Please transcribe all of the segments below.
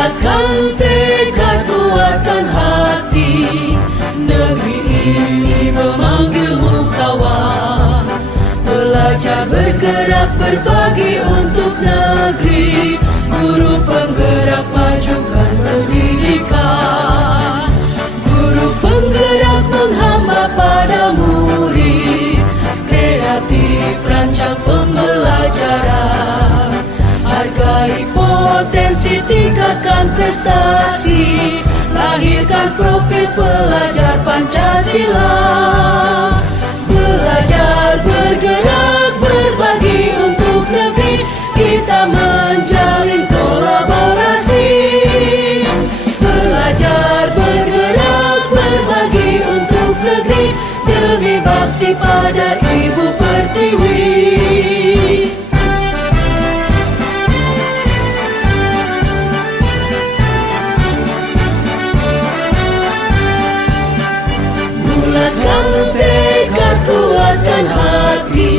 Bulatkan tekad kuatkan hati, negeri ini memanggilmu kawan. Belajar bergerak berbagi untuk negeri, guru penggerak majukan pendidikan. Guru penggerak menghamba pada murid, kreatif rancang pembelajaran. Hargai potensi, tingkatkan prestasi, lahirkan profil pelajar Pancasila. Belajar bergerak berbagi untuk negeri, kita menjalin kolaborasi. Belajar bergerak berbagi untuk negeri, demi bakti pada Ibu Pertiwi. Bulatkan tekad kuatkan hati,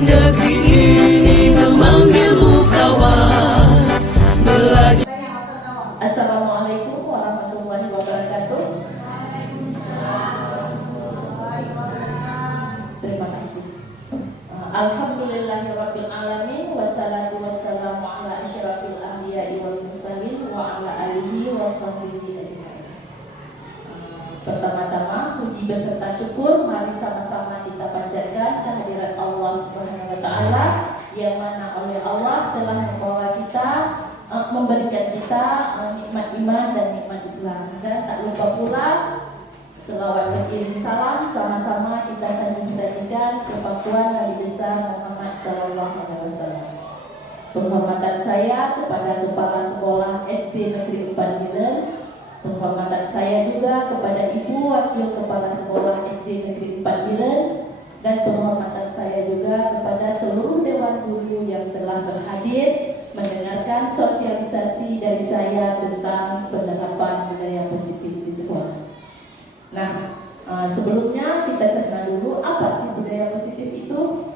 negeri ini memanggilmu kawan. Belajar. Assalamualaikum warahmatullahi wabarakatuh. Terima kasih. Alhamdulillahirabbil alamin, wassalatu wassalamu ala asyrafil anbiya'i wal mursalin wa ala alihi wa sahbihi ajmain. Pertama-tama puji beserta syukur mari sama-sama kita panjatkan kehadirat Allah Subhanahu wa taala, yang mana oleh Allah telah membawa kita, memberikan kita nikmat iman dan nikmat Islam. Dan tak lupa pula selawat beriring salam sama-sama kita sanjung-sanjungkan kepada Nabi besar Muhammad sallallahu alaihi wasallam. Penghormatan saya kepada Kepala Sekolah SD Negeri 4 Milen, penghormatan saya juga kepada Ibu Wakil Kepala Sekolah SD Negeri 4 Milen, dan penghormatan saya juga kepada seluruh Dewan Guru yang telah berhadir mendengarkan sosialisasi dari saya tentang penerapan budaya positif di sekolah. Nah, sebelumnya kita cerna dulu apa sih budaya positif itu?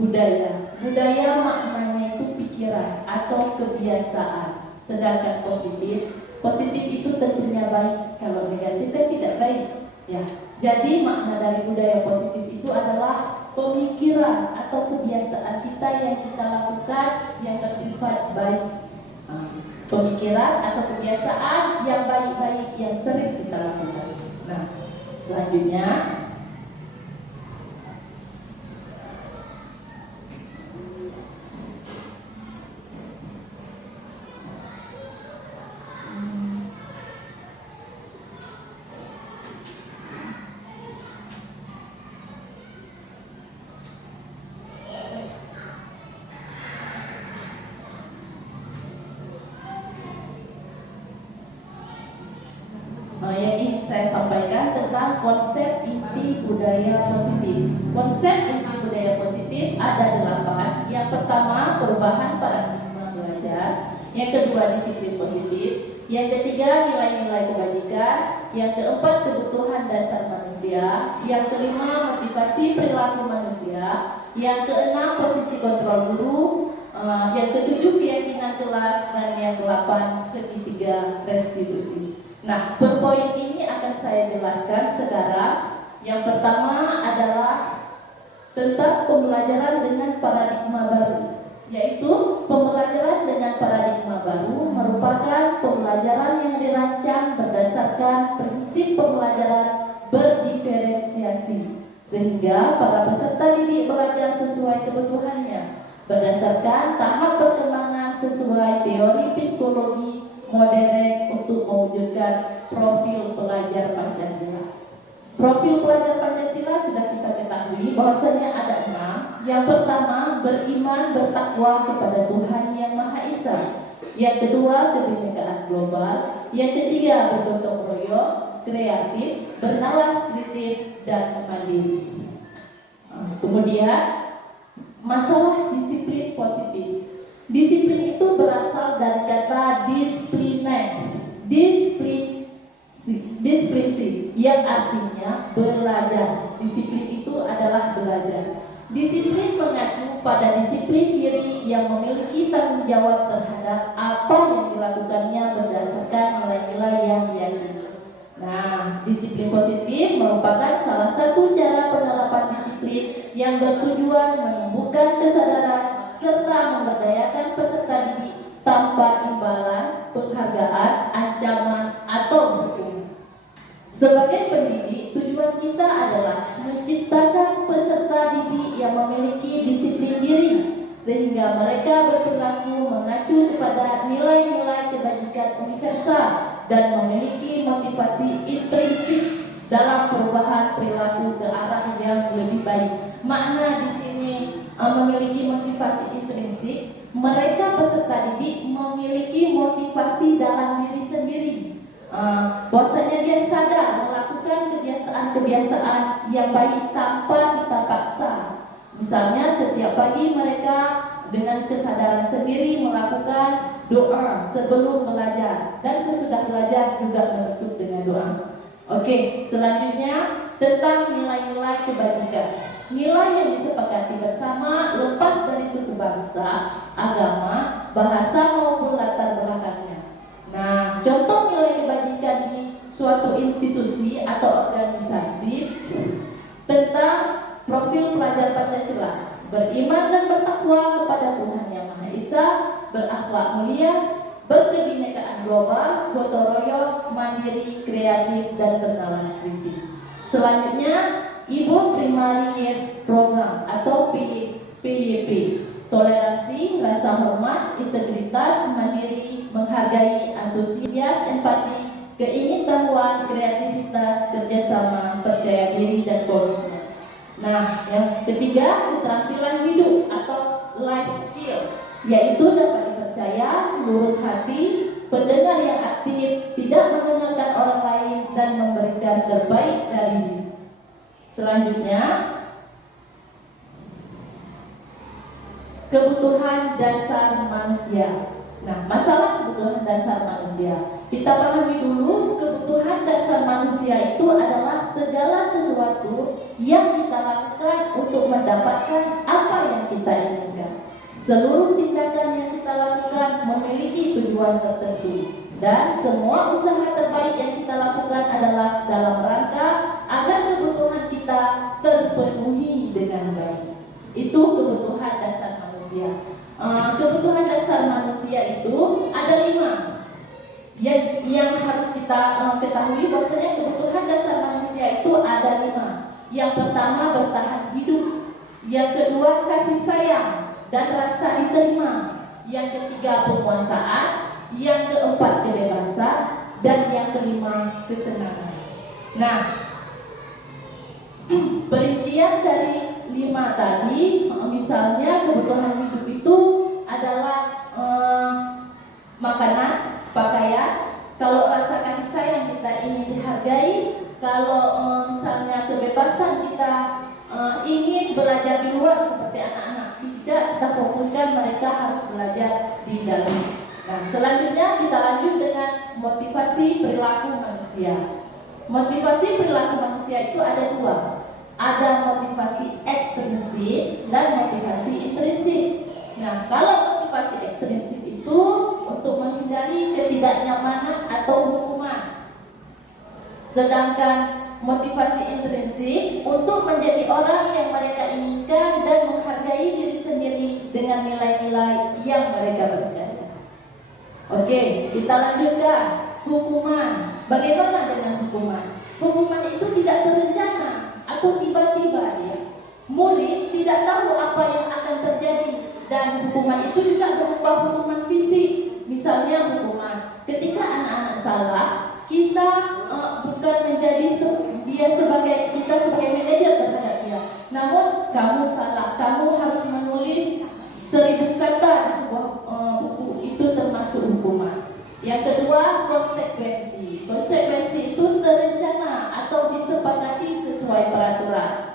Budaya maknanya itu pikiran atau kebiasaan, sedangkan positif itu tentunya baik. Kalau negatif kan tidak baik, ya. Jadi makna dari budaya positif itu adalah pemikiran atau kebiasaan kita yang kita lakukan yang bersifat baik. Pemikiran atau kebiasaan yang baik-baik yang sering kita lakukan. Nah, selanjutnya yang ingin saya sampaikan tentang konsep inti budaya positif. Konsep inti budaya positif ada 8. Yang pertama, perubahan paradigma belajar. Yang kedua, disiplin positif. Yang ketiga, nilai-nilai kebajikan. Yang keempat, kebutuhan dasar manusia. Yang kelima, motivasi perilaku manusia. Yang keenam, posisi kontrol guru. Yang ketujuh, keyakinan kelas. Dan yang ke-8, segitiga restitusi. Nah, per poin ini akan saya jelaskan sekarang. Yang pertama adalah tentang pembelajaran dengan paradigma baru, yaitu pembelajaran dengan paradigma baru merupakan pembelajaran yang dirancang berdasarkan prinsip pembelajaran berdiferensiasi, sehingga para peserta didik belajar sesuai kebutuhannya berdasarkan tahap perkembangan sesuai teori psikologi modern untuk mewujudkan profil pelajar Pancasila. Profil pelajar Pancasila sudah kita ketahui bahwasanya ada 6. Yang pertama, beriman bertakwa kepada Tuhan Yang Maha Esa. Yang kedua, kebinekaan global. Yang ketiga, bergotong royong, kreatif, bernalar kritis, dan mandiri. Kemudian, masalah disiplin positif. Disiplin itu berasal dari kata disipliner, disiplinsi, yang artinya belajar. Disiplin itu adalah belajar. Disiplin mengacu pada disiplin diri yang memiliki tanggung jawab terhadap apa yang dilakukannya salah satu cara penerapan disiplin yang bertujuan menumbuhkan kesadaran serta memberdayakan peserta didik tanpa imbalan, penghargaan, ancaman, atau hukum. Sebagai pendidik, tujuan kita adalah menciptakan peserta didik yang memiliki disiplin diri, sehingga mereka berperilaku mengacu kepada nilai-nilai kebajikan universal dan memiliki motivasi intrinsik dalam perubahan perilaku ke arah yang lebih baik. Makna di sini memiliki motivasi intrinsik, mereka peserta didik memiliki motivasi dalam diri sendiri. Bahwasanya dia sadar melakukan kebiasaan-kebiasaan yang baik tanpa kita paksa. Misalnya setiap pagi mereka dengan kesadaran sendiri melakukan doa sebelum belajar dan sesudah belajar juga menutup dengan doa. Oke, selanjutnya tentang nilai-nilai kebajikan. Nilai yang disepakati bersama lepas dari suku bangsa, agama, bahasa maupun latar belakangnya. Nah, contoh nilai kebajikan di suatu institusi atau organisasi tentang profil pelajar Pancasila: beriman dan bertakwa kepada Tuhan Yang Maha Esa, berakhlak mulia, berkebinekaan global, gotong royong, mandiri, kreatif, dan bernalar kritis. Selanjutnya, Ibu Primary Years Program atau PYP: toleransi, rasa hormat, integritas, mandiri, menghargai, antusias, empati, keingintahuan, kreativitas, kerjasama, percaya diri, dan komitmen. Nah, yang ketiga, keterampilan hidup atau life skill, yaitu dapat dipercaya, lurus hati, pendengar yang aktif, tidak mendengarkan orang lain, dan memberikan terbaik dari diri. Selanjutnya, kebutuhan dasar manusia. Nah, masalah kebutuhan dasar manusia, kita pahami dulu. Kebutuhan dasar manusia itu adalah segala sesuatu yang kita lakukan untuk mendapatkan apa yang kita inginkan. Seluruh tindakan yang kita lakukan memiliki tujuan tertentu, dan semua usaha terbaik yang kita lakukan adalah dalam rangka agar kebutuhan kita terpenuhi dengan baik. Itu kebutuhan dasar manusia. Kebutuhan dasar manusia itu ada 5 yang harus kita ketahui. Bahwasanya kebutuhan dasar manusia itu ada 5. Yang pertama, bertahan hidup. Yang kedua, kasih sayang dan rasa diterima. Yang ketiga, penguasaan. Yang keempat, kebebasan. Dan yang kelima, kesenangan. Nah, perincian dari 5 tadi, misalnya kebutuhan hidup itu adalah makanan, pakaian. Kalau rasa kasih sayang kita ingin dihargai. Kalau misalnya kebebasan kita ingin belajar di luar seperti anak-anak, tidak kita fokuskan mereka harus belajar di dalam. Nah, selanjutnya kita lanjut dengan motivasi perilaku manusia. Motivasi perilaku manusia itu ada 2. Ada motivasi ekstrinsik dan motivasi intrinsik. Nah, kalau motivasi ekstrinsik itu untuk menghindari ketidaknyamanan atau hukuman. Sedangkan motivasi intrinsik untuk menjadi orang yang mereka inginkan dan menghargai diri sendiri dengan nilai-nilai yang mereka percaya. Oke, kita lanjutkan. Hukuman. Bagaimana dengan hukuman? Hukuman itu tidak terencana atau tiba-tiba ya. Murid tidak tahu apa yang akan terjadi, dan hukuman itu juga berupa hukuman fisik. Misalnya hukuman ketika anak-anak salah, kita bukan menjadi kita sebagai manajer terhadap dia. Namun kamu salah, kamu harus menulis 1000 kata di sebuah buku, itu termasuk hukuman. Yang kedua, konsekuensi. Konsekuensi itu terencana atau disepakati sesuai peraturan.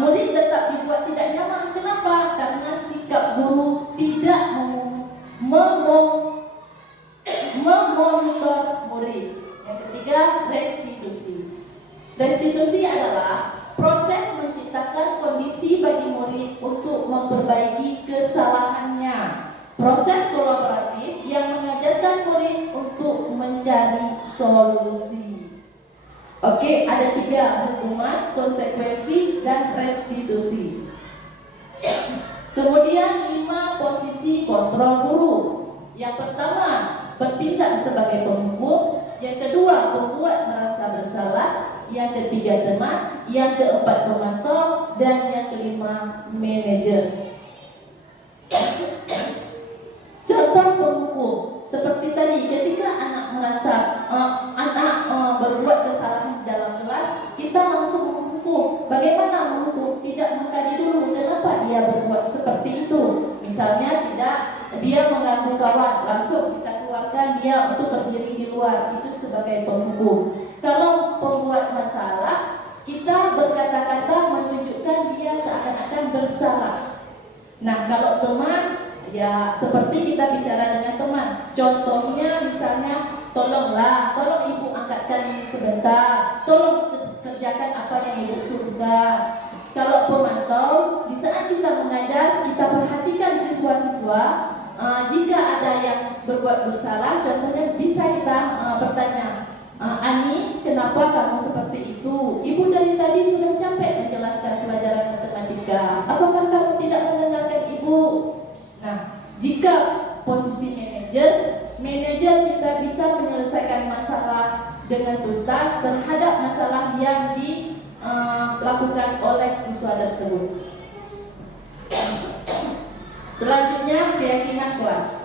Murid tetap dibuat tidak nyaman. Kenapa? Karena sikap guru tidak memonitor murid. Yang ketiga, restitusi. Restitusi adalah proses menciptakan kondisi bagi murid untuk memperbaiki kesalahannya. Proses kolaboratif yang mengajarkan murid untuk mencari solusi. Oke, ada 3: hukuman, konsekuensi, dan restitusi. Kemudian 5 posisi kontrol guru. Yang pertama, bertindak sebagai penghukum. Yang kedua, pembuat merasa bersalah. Yang ketiga, teman. Yang keempat, pemantau. Dan yang kelima, manajer. Contoh penghukum seperti tadi, ketika anak merasa berbuat kesalahan dalam kelas, kita langsung menghukum. Bagaimana menghukum? Tidak mengkaji dulu kenapa dia berbuat seperti itu. Misalnya dia mengganggu kawan, langsung kita keluarkan dia untuk berdiri di luar. Itu sebagai penghukum. Kalau pembuat masalah, kita berkata-kata menunjukkan dia seakan-akan bersalah. Nah, kalau teman, ya seperti kita bicara dengan teman. Contohnya misalnya, tolong ibu angkatkan ini sebentar, tolong kerjakan apa yang ibu suka. Kalau pemantau, di saat kita mengajar, kita perhatikan siswa-siswa. Jika ada yang berbuat bersalah, contohnya bisa kita bertanya, Ani, kenapa kamu seperti itu? Ibu dari tadi sudah capek menjelaskan pelajaran matematika. Apakah kamu tidak mendengarkan ibu? Nah, jika posisi manajer kita bisa menyelesaikan masalah dengan tuntas terhadap masalah yang dilakukan oleh siswa tersebut. Selanjutnya, keyakinan kelas.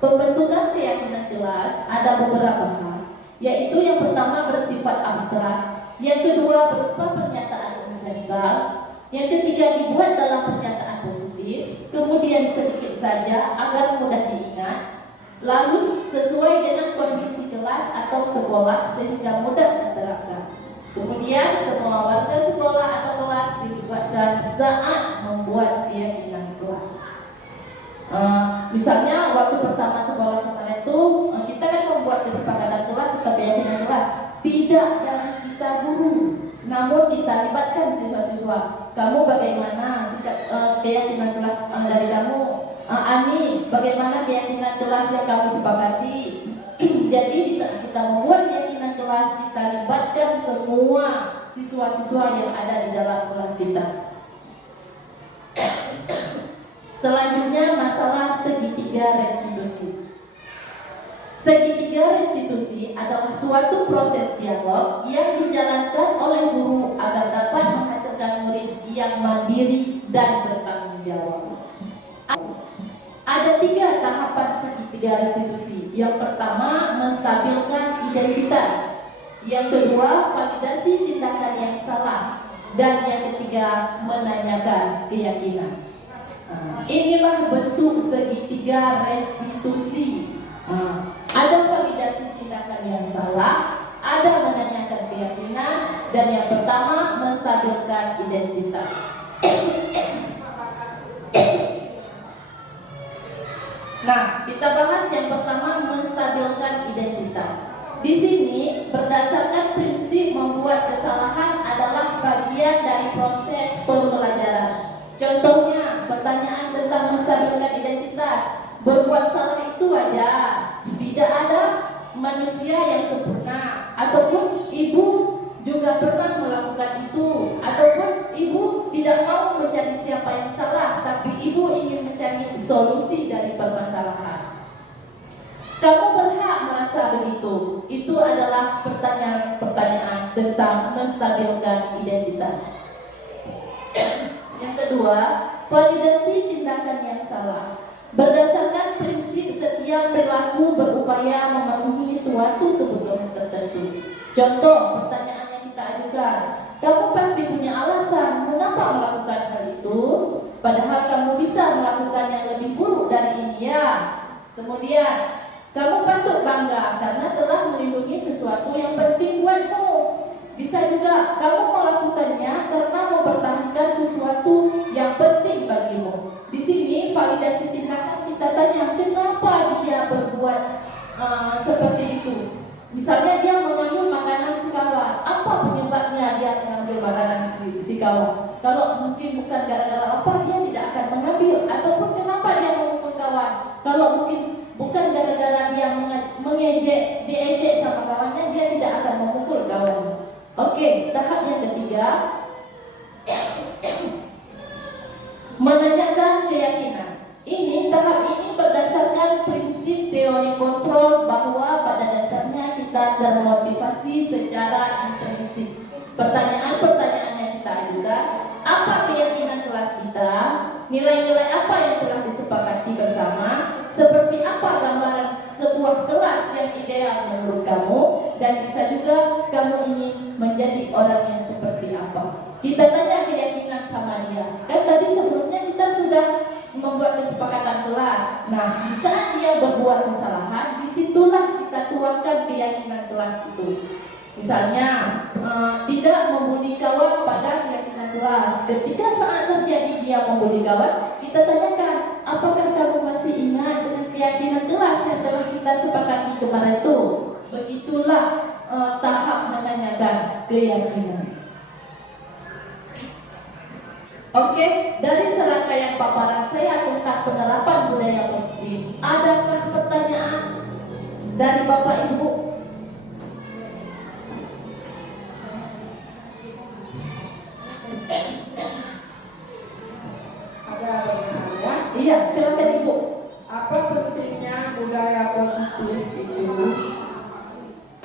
Pembentukan keyakinan kelas ada beberapa hal, yaitu yang pertama bersifat abstrak, yang kedua berupa pernyataan universal, yang ketiga dibuat dalam pernyataan positif, kemudian sedikit saja agar mudah diingat, lalu sesuai dengan kondisi kelas atau sekolah sehingga mudah diterapkan. Kemudian semua warga sekolah atau kelas dilibatkan saat membuat keyakinan kelas. Misalnya waktu pertama sekolah kemarin itu kita kan membuat kesepakatan kelas atau keyakinan kelas. Tidak yang kita guru, namun kita libatkan siswa-siswa. Kamu bagaimana keyakinan kelas dari kamu? Ani, bagaimana keyakinan kelas yang kamu sepakati? Jadi di saat kita membuat keyakinan kelas, kita libatkan semua siswa-siswa yang ada di dalam kelas kita. Selanjutnya masalah segitiga restitusi. Segitiga restitusi adalah suatu proses dialog yang dijalankan oleh guru agar dapat menghasilkan murid yang mandiri dan bertanggung jawab. Ada 3 tahapan segitiga restitusi. Yang pertama, menstabilkan identitas. Yang kedua, validasi tindakan yang salah. Dan yang ketiga, menanyakan keyakinan. Inilah bentuk segitiga restitusi. Ada validasi tindakan yang salah, ada menanyakan keyakinan, dan yang pertama menstabilkan identitas. Nah, kita bahas yang pertama, menstabilkan identitas. Di sini berdasarkan prinsip membuat kesalahan adalah bagian dari proses pembelajaran. Contohnya, pertanyaan tentang menstabilkan identitas. Berbuat salah itu wajar. Tidak ada manusia yang sempurna. Ataupun ibu juga pernah melakukan itu. Ataupun ibu tidak mau mencari siapa yang salah, tapi ibu ingin mencari solusi dari permasalahan. Kamu berhak merasa begitu. Itu adalah pertanyaan tentang menstabilkan identitas. Yang kedua, validasi tindakan yang salah. Berdasarkan prinsip setiap perilaku berupaya memenuhi suatu kebutuhan tertentu. Contoh pertanyaan yang kita ajukan, kamu pasti punya alasan mengapa melakukan hal itu, padahal kamu bisa melakukan yang lebih buruk dari ini ya. Kemudian, kamu patut bangga karena telah melindungi sesuatu yang penting buatmu. Bisa juga kamu melakukannya karena mempertahankan sesuatu yang penting bagimu. Di sini validasi tindakan kita tanya kenapa dia berbuat seperti itu. Misalnya dia mengambil makanan si kawan. Apa penyebabnya dia mengambil makanan si kawan? Kalau mungkin bukan gara-gara apa, dia tidak akan mengambil. Ataupun kenapa dia memukul kawan? Kalau mungkin bukan gara-gara dia diejek sama kawannya, dia tidak akan memukul kawan. Oke, tahap yang ketiga, menanyakan keyakinan. Tahap ini berdasarkan prinsip teori kontrol bahwa pada dasarnya kita termotivasi secara intrinsik. Pertanyaan-pertanyaan yang kita ajukan, apa keyakinan kelas kita, nilai-nilai apa yang telah disepakati bersama, seperti apa gambaran sebuah kelas yang ideal menurut kamu, dan bisa juga kamu ingin menjadi orang yang seperti apa. Kita tanya keyakinan sama dia. Kan tadi sebelumnya kita sudah membuat kesepakatan kelas. Nah, saat dia berbuat kesalahan, disitulah kita tuangkan keyakinan kelas itu. Misalnya, tidak membuli kawan pada keyakinan kelas. Ketika saat terjadi dia membuli kawan, kita tanyakan, apakah kamu masih ingat dengan keyakinan kelas yang telah kita sepakati kemarin itu? Begitulah tahap menanyakan keyakinan. Oke, dari serangkaian paparan saya tentang penerapan budaya positif, adakah pertanyaan dari Bapak Ibu? Ada pertanyaan ya? Iya, silakan Ibu. Apa pentingnya budaya positif itu?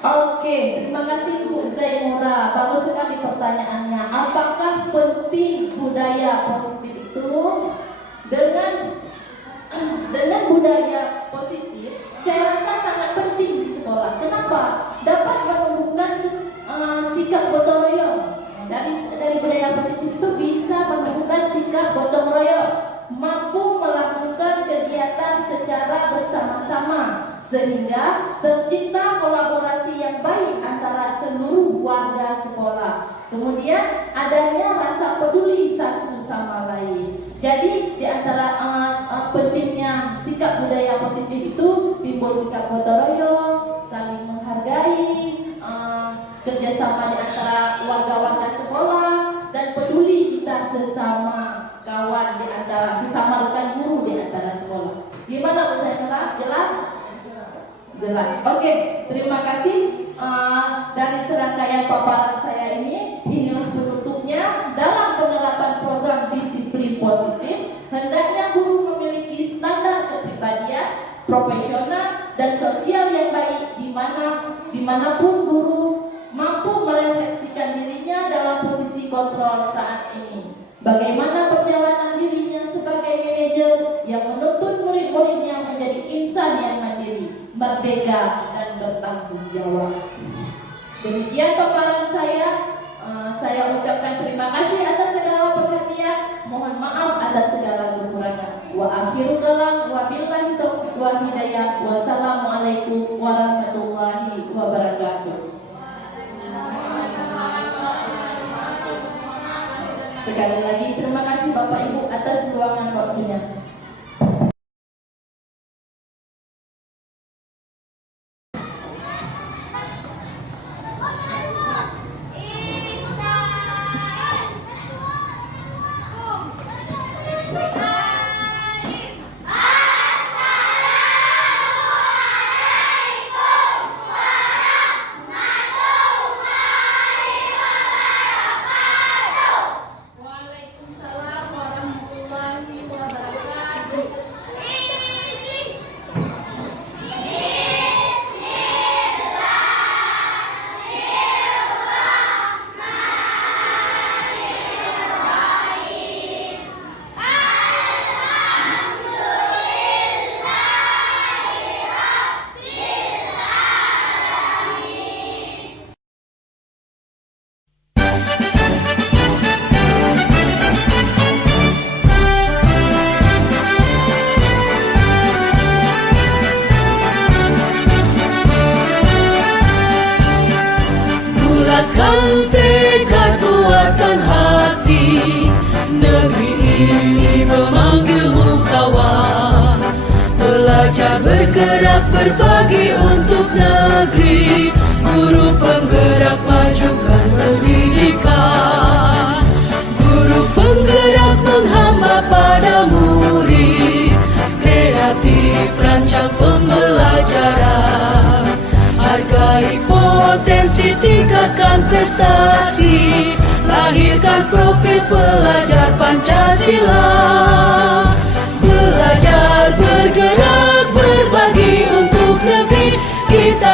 Oke, terima kasih Bu Zainura. Bagus sekali pertanyaannya. Apakah penting budaya positif itu? Dengan budaya positif, saya rasa sangat penting di sekolah. Kenapa? Dapat menumbuhkan sikap gotong royong. Dari budaya positif itu bisa menumbuhkan sikap gotong royong, mampu melakukan kegiatan secara bersama-sama, sehingga tercipta kolaborasi yang baik antara seluruh warga sekolah. Kemudian adanya rasa peduli satu sama lain. Jadi di antara pentingnya sikap budaya positif itu timbul sikap gotong royong, saling menghargai, kerjasama di antara warga-warga sekolah, dan peduli kita sesama kawan di antara sesama rekan guru di antara sekolah. Gimana Bu Zainura? Jelas? Jelas. Oke, terima kasih. Dari serangkaian paparan saya ini, inilah penutupnya. Dalam penerapan program disiplin positif, hendaknya guru memiliki standar kepribadian, profesional, dan sosial yang baik, dimanapun guru mampu merefleksikan dirinya dalam posisi kontrol saat ini. Bagaimana perjalanan dirinya sebagai manajer yang menuntut murid-muridnya menjadi insan yang mandiri, merdeka, dan bertanggung jawab. Demikian paparan saya. Saya ucapkan terima kasih atas segala perhatian. Mohon maaf atas segala kekurangan. Wa akhiru kalam wa billahi taufiq wal hidayah. Wassalamualaikum warahmatullahi wabarakatuh. Sekali lagi terima kasih Bapak Ibu atas luangan waktunya. Bulatkan tekad, kuatkan hati. Negeri ini memanggilmu kawan. Belajar bergerak berbagi untuk negeri. Guru penggerak majukan pendidikan. Guru penggerak menghamba pada murid. Kreatif rancang pembelajaran. Hargai potensi, tingkatkan berprestasi, lahirkan profil pelajar Pancasila. Belajar, bergerak, berbagi untuk negeri, kita